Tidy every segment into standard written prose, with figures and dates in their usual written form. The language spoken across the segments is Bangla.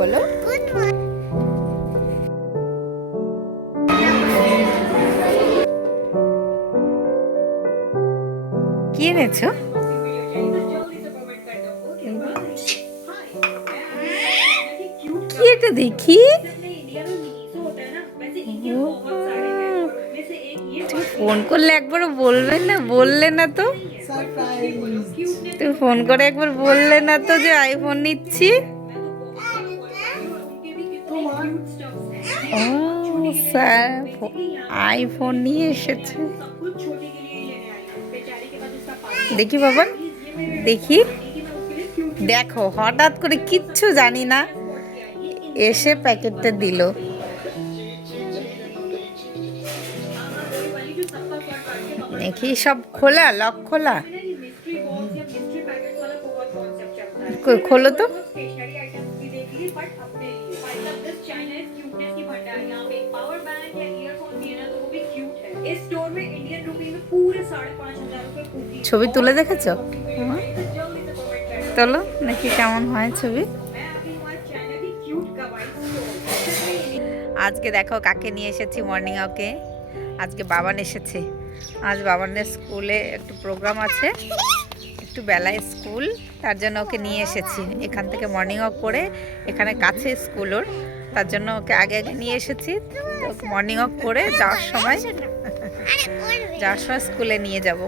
বলো। কি এনেছো? কি এটা দেখি? তুমি ফোন করলে একবারও বলবে না, বললে না তো। তুমি ফোন করে একবার বললে না তো যে আইফোন নিচ্ছি। ও স্যার আইফোন নিয়ে এসেছে। দেখি বাবা, দেখি। দেখো হঠাৎ করে কিচ্ছু জানি না এসে প্যাকেটটা দিল। দেখি সব খোলা, লক খোলা। খোলো তো। ছবি তুলে দেখেছো? চলো দেখি কেমন হয় ছবি। আজকে দেখো কাকে নিয়ে এসেছি মর্নিং ওয়াকে। আজকে বাবান এসেছে। আজ বাবানের স্কুলে একটু প্রোগ্রাম আছে, একটু বেলায় স্কুল, তার জন্য ওকে নিয়ে এসেছি। এখান থেকে মর্নিং ওয়াক করে এখানে কাছে স্কুল ওর, তার জন্য ওকে আগে আগে নিয়ে এসেছি। ওকে মর্নিং ওয়াক করে যাওয়ার সময় স্কুলে নিয়ে যাব।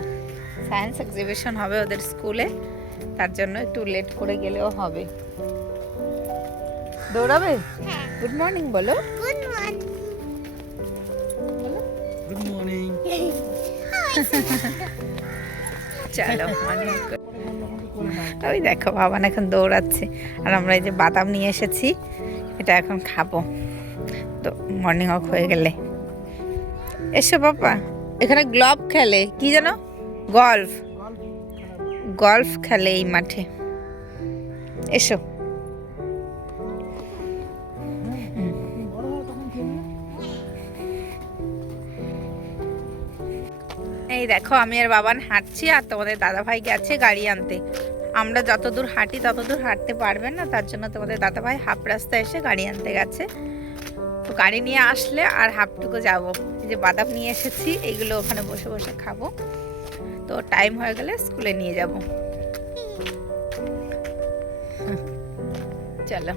সায়েন্স এক্সিবিশন হবে ওদের স্কুলে, তার জন্য একটু লেট করে গেলেও হবে। দৌড়াবে? গুড মর্নিং বলো। Good morning. Good morning. চলো মর্নিং। ওই দেখো বাবান এখন দৌড়াচ্ছে, আর আমরা এই যে বাদাম নিয়ে এসেছি, এটা এখন খাবো তো মর্নিং ওয়াক হয়ে গেলে। এসো বাবা, এখানে গ্লভ খেলে, কি জানো, গল্ফ গল্ফ খেলে এই মাঠে। এসো। এই দেখো আমি আর বাবান হাঁটছি, আর তোমাদের দাদাভাই গেছে গাড়ি আনতে। আমরা যতদূর হাঁটি ততদূর হাঁটতে পারবেন না, তার জন্য তোমাদের দাদাভাই হাফ রাস্তায় এসে গাড়ি আনতে গেছে। তো গাড়ি নিয়ে আসলে আর হাফটুকু যাব। এই যে বাদাম নিয়ে এসেছি, এইগুলো ওখানে বসে বসে খাবো। তো টাইম হয়ে গেলে স্কুলে নিয়ে যাব। চলো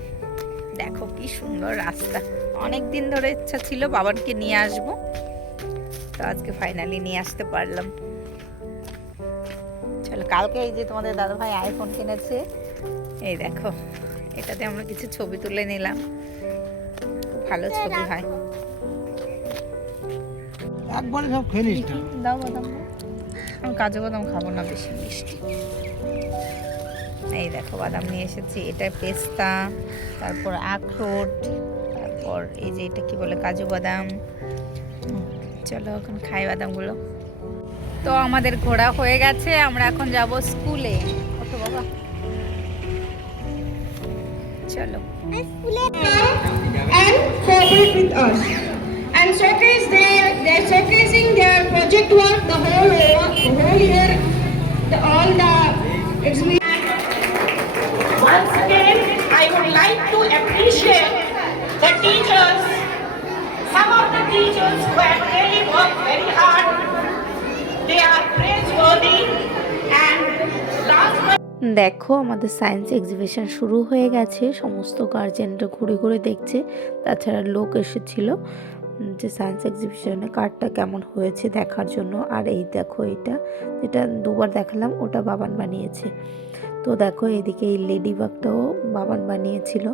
দেখো কি সুন্দর রাস্তা। অনেক দিন ধরে ইচ্ছা ছিল বাবানকে নিয়ে আসব, তো আজকে ফাইনালি নিয়ে আসতে পারলাম। চলো, কালকে এই যে তোমাদের দাদাভাই আইফোন কিনেছে, এই দেখো এটাতে আমরা কিছু ছবি তুলে নিলাম, ভালো ছবি হয়। একবারে সব খেয়ে নিস না। দাও বাদাম, আমি কাজু বাদাম খাবো না, বেশি মিষ্টি। এই দেখো বাদাম নিয়ে এসেছি, এটা পেস্তা, তারপর আখরোট, তারপর এই যে এটা কি বলে, কাজু বাদাম। চলো এখন খাই বাদামগুলো। তো আমাদের ঘোরা হয়ে গেছে, আমরা এখন যাব স্কুলে। ওঠো বাবা, চলো। And cooperate with us and showcase they're showcasing their project work the whole year, all the experience. Once again, I would like to appreciate the teachers, some of the teachers who have really worked very hard. They are praiseworthy. And last but দেখো আমাদের সায়েন্স এক্সিবিশন শুরু হয়ে গেছে, সমস্ত গার্জেনরা ঘুরে ঘুরে দেখছে, তাছাড়া লোক এসেছিল যে সায়েন্স এক্সিবিশনে কারটা কেমন হয়েছে দেখার জন্য। আর এই দেখো এটা যেটা দুবার দেখালাম, ওটা বাবান বানিয়েছে। তো দেখো এদিকে এই লেডি বাগটাও বাবান বানিয়েছিল,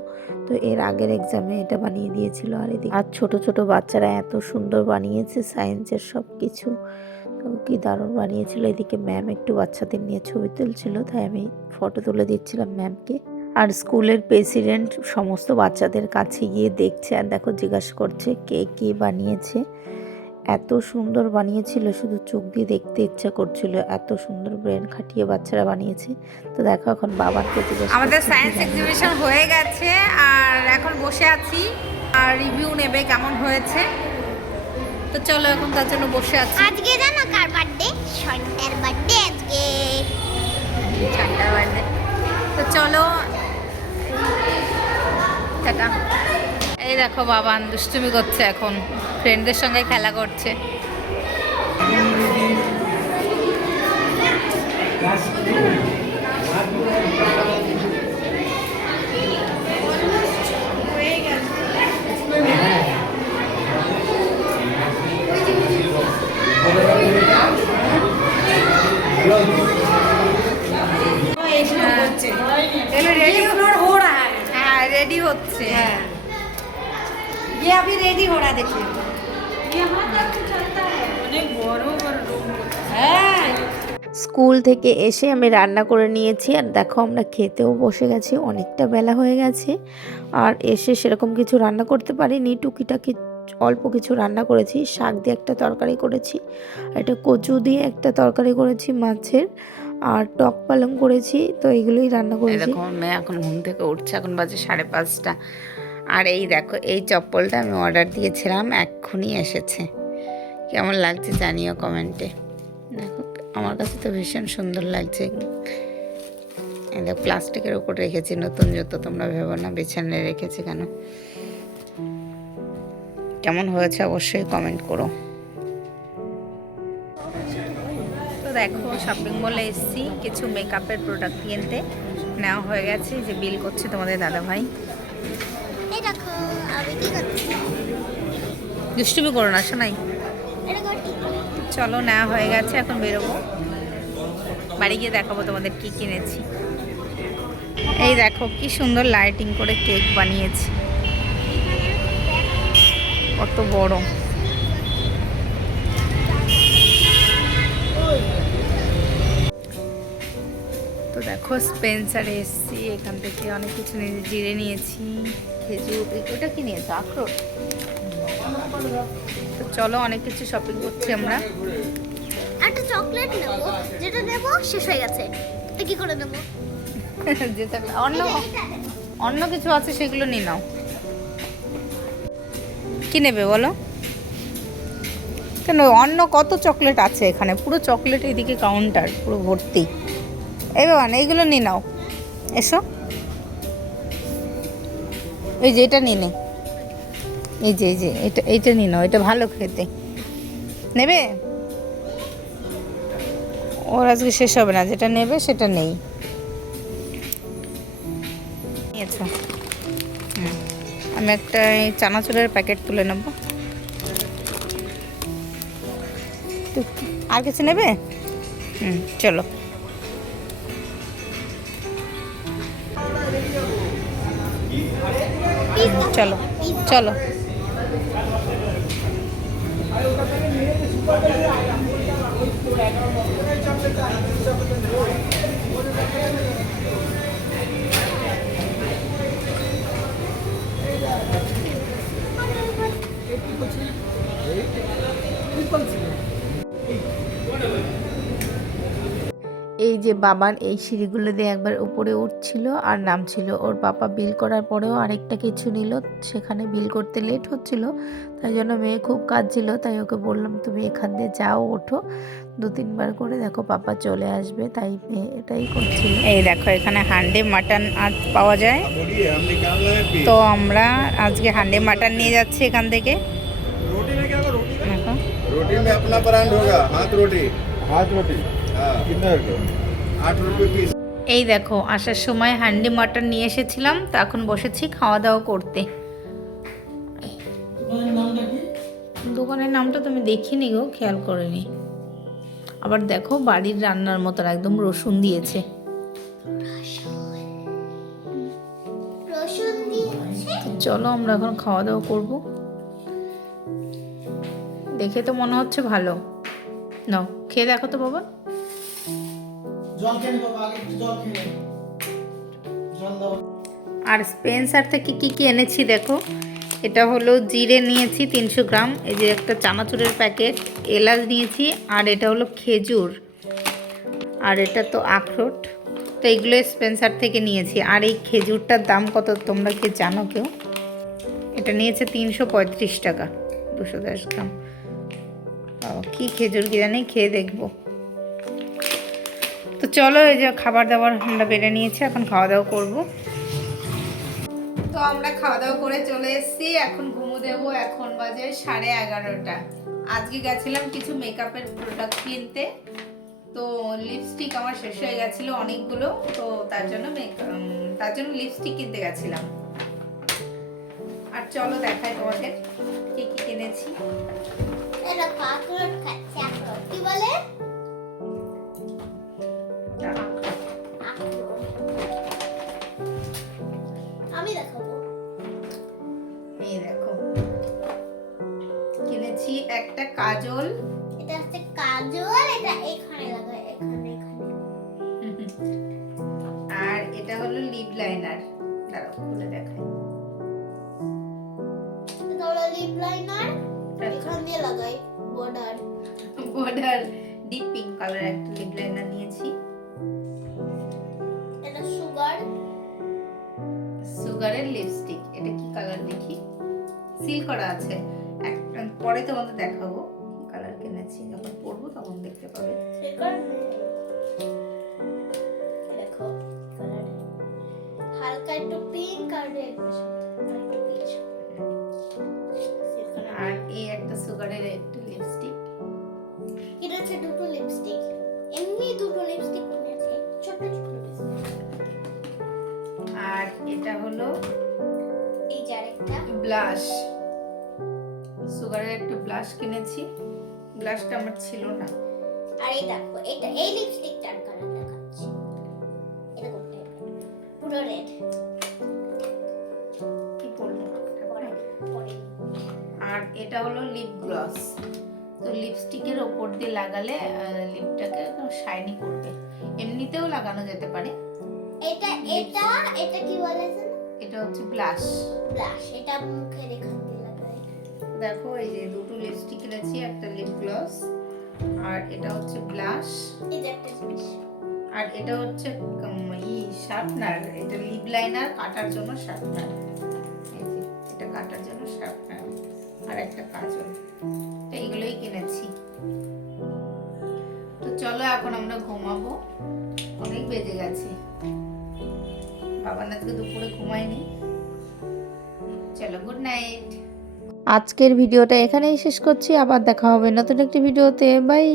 তো এর আগের এক্সামে এটা বানিয়ে দিয়েছিল। আর এদিকে আর ছোট ছোট বাচ্চারা এত সুন্দর বানিয়েছে সায়েন্সের সব কিছু, তো কি দারুণ বানিয়েছিল। এদিকে ম্যাম একটু বাচ্চাদের নিয়ে ছবি তুলছিল, তাই আমি ফটো তুলে দিচ্ছিলাম ম্যামকে। আর স্কুলের প্রেসিডেন্ট সমস্ত বাচ্চাদের কাছে গিয়ে দেখছে, আর দেখো জিজ্ঞাসা করছে কে কে বানিয়েছে। এত সুন্দর বানিয়েছিল, শুধু চোখ দিয়ে দেখতে ইচ্ছা করছিল, এত সুন্দর ব্রেন খাটিয়ে বাচ্চারা বানিয়েছে। তো দেখো এখন বাবাকে জিজ্ঞাসা, আমাদের সায়েন্স এক্সিবিশন হয়ে গেছে, আর এখন বসে আছি আর রিভিউ নেবে কেমন হয়েছে। তো চলো এখন তার জন্য বসে আছি। আজকে জানো কার বার্থডে? সন্ধ্যার বার্থডে আজকে। ঠান্ডা বার্থডে। তো চলো টাটা। এই দেখো বাবান দুষ্টুমি করছে, এখন ফ্রেন্ডদের সঙ্গে খেলা করছে। হ্যাঁ রেডি হচ্ছে। ये अभी रेडी हो रहा है देखिए। স্কুল থেকে এসে আমি রান্না করে নিয়েছি, আর দেখো আমরা খেতেও বসে গেছি, অনেকটা বেলা হয়ে গেছে। আর এসে সেরকম কিছু রান্না করতে পারিনি, টুকিটাকি অল্প কিছু রান্না করেছি। শাক দিয়ে একটা তরকারি করেছি, আর এটা কচু দিয়ে একটা তরকারি করেছি মাছের, আর টক পালং করেছি। তো এইগুলোই রান্না করেছি। দেখো মেয়ে এখন ঘুম থেকে উঠছে, এখন বাজে 5:30। আর এই দেখো এই চপ্পলটা আমি অর্ডার দিয়েছিলাম, এক্ষুনি এসেছে। কেমন লাগছে জানিও কমেন্টে। দেখো আমার কাছে তো ভীষণ সুন্দর লাগছে। এই দেখো প্লাস্টিকের উপর রেখেছি, নতুন জুতো, তোমরা ভেবো না বিছানায় রেখেছি কেন। কেমন হয়েছে অবশ্যই কমেন্ট করো। তো দেখো শপিং মলে এসেছি কিছু মেকআপের প্রোডাক্ট কিনতে, নেওয়া হয়ে গেছে। যে বিল করছে তোমাদের দাদা ভাই। এই দেখো আমি কি করছি, দুষ্টুমি করো না শোনাই। এটা করছি। চলো নেওয়া হয়ে গেছে, এখন বেরোবো, বাড়ি গিয়ে দেখাবো তোমাদের কি কিনেছি। এই দেখো কি সুন্দর লাইটিং করে কেক বানিয়েছি, কত বড়। তো দেখো স্পেন্সারে এসেছি, এখান থেকে অনেক কিছু নিয়েছি, জিরে নিয়েছি, খেজুর, ওটা কি নিয়েছো আখরোট। তো চলো অনেক কিছু শপিং করছি আমরা। একটা চকলেট নেব, যেটা নেব শেষ হয়ে গেছে, তো কি করে নেব? যেটা অন্য কিছু আছে সেগুলো নিয়ে নাও। কি নেবে বলো? কেন অন্য কত চকলেট আছে এখানে, পুরো চকলেট এদিকে কাউন্টার পুরো ভর্তি। এই বাবা এইগুলো নিয়ে নাও, এসো। এই যে এটা নিয়ে নে, এই যে এইটা নিয়ে নাও, এটা ভালো খেতে। নেবে? ওর আজকে শেষ হবে না, যেটা নেবে সেটা নেই। নিয়েছো? আমি একটা এই চানাচুরের প্যাকেট তুলে নেব। আর কিছু নেবে? চলো। চলো চলো। এই যে বাবান এই সিঁড়িগুলো দিয়ে একবার উপরে উঠছিল আর নামছিল। ওর পাপা বিল করার পরেও আরেকটা কিছু নিল, সেখানে বিল করতে লেট হচ্ছিল, তাই জন্য মেয়ে খুব কাঁদছিল। তাই ওকে বললাম তুমি এখান দিয়ে যাও, ওঠো। 2-3 বার করে দেখো পাপা চলে আসবে, তাই মেয়ে এটাই করছিল। এই দেখো এখানে হান্ডি মাটন আজ পাওয়া যায়, তো আমরা আজকে হান্ডি মাটন নিয়ে যাচ্ছি এখান থেকে। দেখো रोटी में अपना ब्रांड होगा, हाथ रोटी। हाँ कितना 8 रुपये पीस। এই দেখো আসার সময় হান্ডি মাটন নিয়ে এসেছিলাম, তো এখন বসেছি খাওয়া দাওয়া করতে। দোকানের নামটা তুমি দেখিনি গো, খেয়াল করিনি। আবার দেখো বাড়ির রান্নার মতো একদম রসুন দিয়েছে। রসুন দিয়েছে। তো চলো আমরা এখন খাওয়া দাওয়া করব। দেখে তো মনে হচ্ছে ভালো, নাও খেয়ে দেখো তো বাবা। জল খেয়ে নে বাবা, আগে একটু জল খেয়ে নে। জল দাও। আর স্পেন্সার থেকে কি কি এনেছি দেখো, এটা হলো জিরে নিয়েছি 300 গ্রাম, এই যে একটা চানাচুরের প্যাকেট, এলাচ নিয়েছি, আর এটা হলো খেজুর, আর এটা তো আখরোট। তো এইগুলো স্পেন্সার থেকে নিয়েছি। আর এই খেজুরটার দাম কত তোমরা কি জানো কেউ? এটা নিয়েছে 335 টাকা, 210 গ্রাম। কি খেজুর কি জানি, খেয়ে দেখবো। তো চলো এই যে খাবার দাবার আমরা বেড়ে নিয়েছি, এখন খাওয়া দাওয়া করবো। তো তো আমরা খাওয়া দাওয়া করে চলে এসেছি, এখন ঘুমো দেবো। এখন বাজে 11:30। আজকে গেছিলাম কিছু মেকআপের প্রোডাক্ট কিনতে, তো লিপস্টিক আমার শেষ হয়ে গেছিলো অনেকগুলো, তো তার জন্য লিপস্টিক কিনতে গেছিলাম। আর চলো দেখাই তোমাদের কি কি কিনেছি। এটা কাকরোট খাচ্ছে, আখরোট কি বলে? আমি দেখাবো। এই দেখো, কিনেছি একটা কাজল। এটা হচ্ছে কাজল, এটা এখানে লাগায়, এখানে এখানে। আর এটা হলো লিপ লাইনার, দাঁড়াও খুলে দেখাই। এটা হলো লিপ লাইনার, এখান দিয়ে লাগাই বর্ডার ডিপ পিঙ্ক কালার একটা লিপ লাইনার নিয়েছি। এটা সুগারের লিপস্টিক। এটা কি কালার দেখি, সিল করা আছে, পরে তোমাদের দেখাবো কি কালার কিনেছি, যখন পরবো তখন দেখতে পাবে। দেখো কালার হালকা একটু পিঙ্ক আর একটু পিচ। আর এই একটা সুগারের একটা লিপস্টিক। এটা হচ্ছে দুটো লিপস্টিক, এমনি দুটো লিপস্টিক কিনেছে, ছোট ছোট লিপস্টিক। আর এটা হলো এই যে আরেকটা ব্লাশ, সুগারের একটা ব্লাশ কিনেছি। ব্লাশটা আমার ছিল না। আর এই দেখো, এটা এই লিপস্টিকটার কালার দেখাচ্ছি, এরকম টাইপের, পুরো রেড। কি পরবো? পরে আর এটা হলো লিপ গ্লস। তো লিপস্টিকের ওপর দিয়ে লাগালে লিপটাকে শাইনি করবে, এমনিতেও লাগানো যেতে পারে। এটা এটা এটা কি বলে যেন? এটা হচ্ছে ব্লাশ। ব্লাশ, এটা মুখের এখান দিয়ে লাগাই। দেখো এই যে দুটো লিপস্টিক কিনেছি, একটা লিপ গ্লস, আর এটা হচ্ছে ব্লাশ, এই যে একটা জিনিস। আর এটা হচ্ছে শার্পনার। এটা লিপ লাইনার কাটার জন্য শার্পনার, এই যে এটা কাটার জন্য শার্পনার, আর একটা কাজল। তো এগুলোই কিনেছি। তো চলো এখন আমরা ঘুমাবো, অনেক বেজে গেছে। বাবা আজকে দুপুরে ঘুমায়নি। চলো, গুড নাইট। আজকের ভিডিওটা এখানেই শেষ করছি, আবার দেখা হবে নতুন একটি ভিডিওতে। বাই।